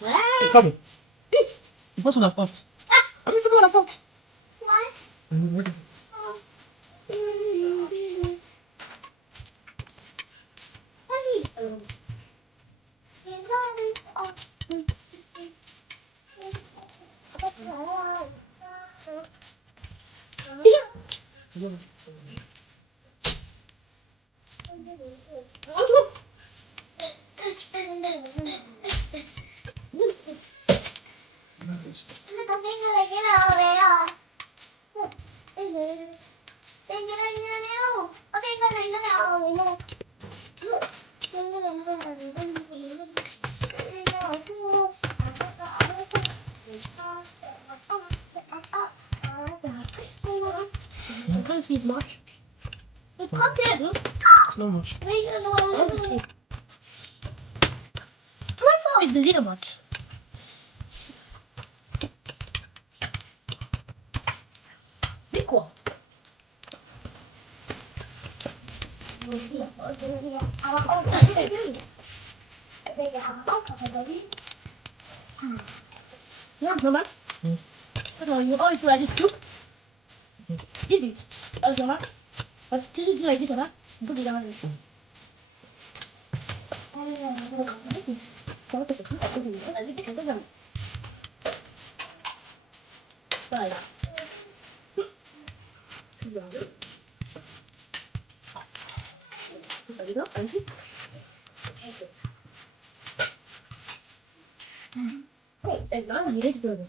Hey, Fabi. You bought one of fault. I need to go on a fault. What? I can't see much. You popped it. It's not much. Wait, I want to see. My fault. It's the little much. Be cool. Yeah, Mama. You always do like this too? Did it? Oh, Mama. But did you do like this, Mama? Put it down. Right. And now you need to do this.